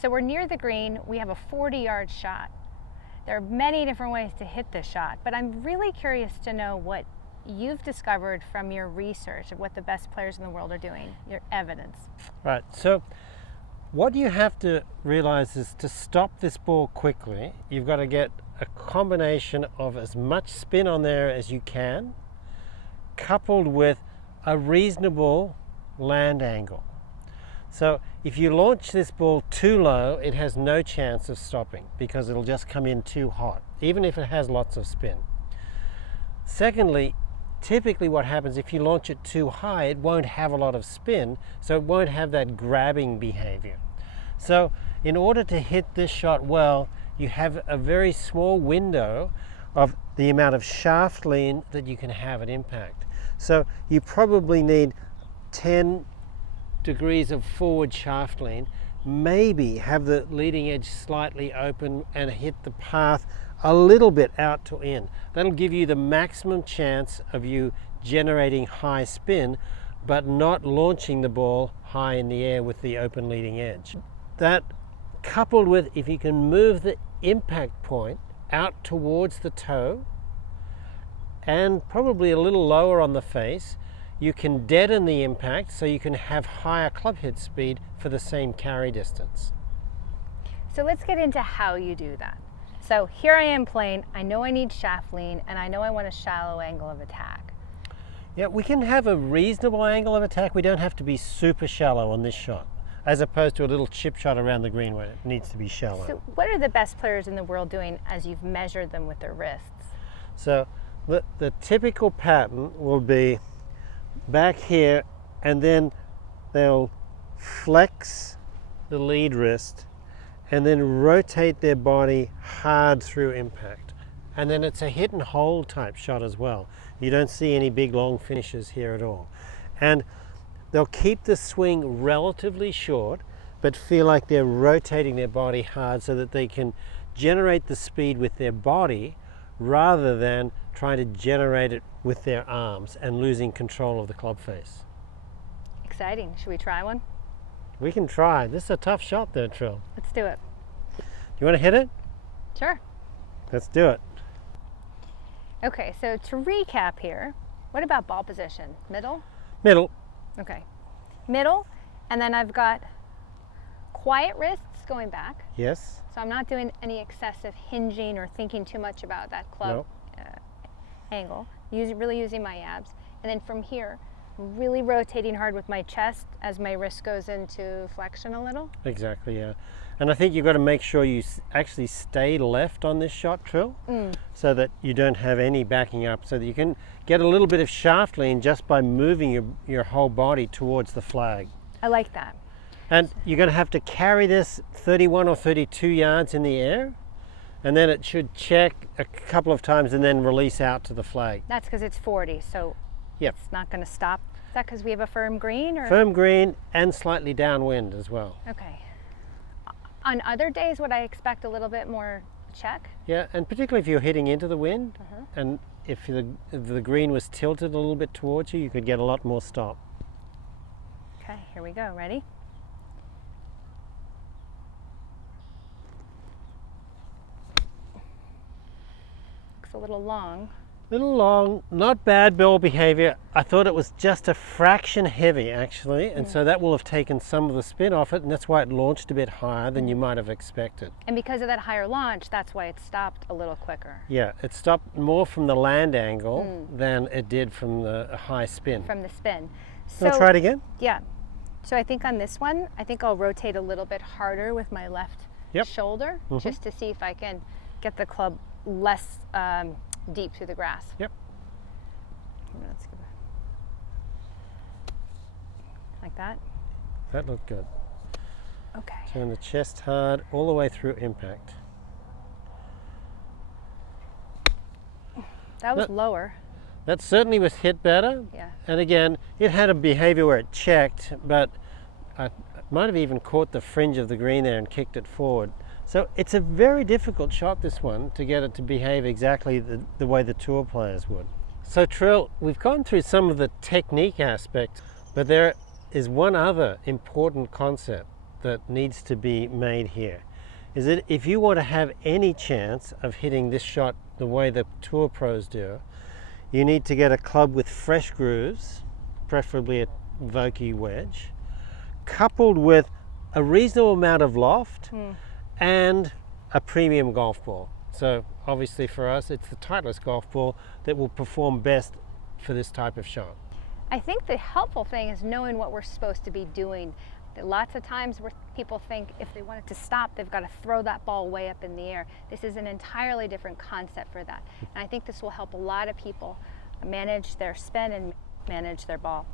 So we're near the green, we have a 40-yard shot. There are many different ways to hit this shot, but I'm really curious to know what you've discovered from your research of what the best players in the world are doing, your evidence. Right, so what you have to realize is to stop this ball quickly, you've got to get a combination of as much spin on there as you can, coupled with a reasonable land angle. So if you launch this ball too low, it has no chance of stopping because it'll just come in too hot, even if it has lots of spin. Secondly, typically what happens if you launch it too high, it won't have a lot of spin, so it won't have that grabbing behavior. So in order to hit this shot well, you have a very small window of the amount of shaft lean that you can have at impact. So you probably need 10 degrees of forward shaft lean, maybe have the leading edge slightly open and hit the path a little bit out to in. That'll give you the maximum chance of you generating high spin, but not launching the ball high in the air with the open leading edge. That coupled with, if you can move the impact point out towards the toe and probably a little lower on the face, you can deaden the impact so you can have higher club head speed for the same carry distance. So let's get into how you do that. So here I am playing, I know I need shaft lean and I know I want a shallow angle of attack. Yeah, we can have a reasonable angle of attack. We don't have to be super shallow on this shot, as opposed to a little chip shot around the green where it needs to be shallow. So what are the best players in the world doing as you've measured them with their wrists? So the typical pattern will be back here, and then they'll flex the lead wrist and then rotate their body hard through impact. And then it's a hit and hold type shot as well. You don't see any big long finishes here at all. And they'll keep the swing relatively short, but feel like they're rotating their body hard so that they can generate the speed with their body rather than trying to generate it with their arms and losing control of the club face. Exciting. Should we try one? We can try. This is a tough shot there, Trill. Let's do it. You want to hit it? Sure. Let's do it. Okay, so to recap here, what about ball position? Middle? Middle. Okay. Middle, and then I've got quiet wrists going back. Yes. So I'm not doing any excessive hinging or thinking too much about that club angle. Really using my abs. And then from here, really rotating hard with my chest as my wrist goes into flexion a little. Exactly, yeah. And I think you've got to make sure you actually stay left on this shot, Trill, so that you don't have any backing up, so that you can get a little bit of shaft lean just by moving your whole body towards the flag. I like that. And you're going to have to carry this 31 or 32 yards in the air, and then it should check a couple of times and then release out to the flag. That's because it's 40, so yep. It's not going to stop. Is that because we have a firm green? Or? Firm green and slightly downwind as well. Okay. On other days, would I expect a little bit more check? Yeah, and particularly if you're hitting into the wind, and if the green was tilted a little bit towards you, you could get a lot more stop. Okay, here we go. Ready? Looks a little long. Little long, not bad ball behavior. I thought it was just a fraction heavy actually, and so that will have taken some of the spin off it, and that's why it launched a bit higher than you might have expected. And because of that higher launch, that's why it stopped a little quicker. Yeah, it stopped more from the land angle than it did from the high spin. From the spin. So I'll try it again? Yeah. So I think on this one, I think I'll rotate a little bit harder with my left shoulder, just to see if I can get the club less deep through the grass. Yep. Let's give it like that. That looked good. Okay. Turn the chest hard all the way through impact. That was lower. That certainly was hit better. Yeah. And again, it had a behavior where it checked, but I might have even caught the fringe of the green there and kicked it forward. So it's a very difficult shot, this one, to get it to behave exactly the way the tour players would. So Trill, we've gone through some of the technique aspects, but there is one other important concept, that needs to be made here is that if you want to have any chance of hitting this shot the way the tour pros do, you need to get a club with fresh grooves, preferably a Vokey wedge, coupled with a reasonable amount of loft and a premium golf ball. So obviously for us, it's the Titleist golf ball that will perform best for this type of shot. I think the helpful thing is knowing what we're supposed to be doing. Lots of times where people think if they want it to stop, they've got to throw that ball way up in the air. This is an entirely different concept for that. And I think this will help a lot of people manage their spin and manage their ball.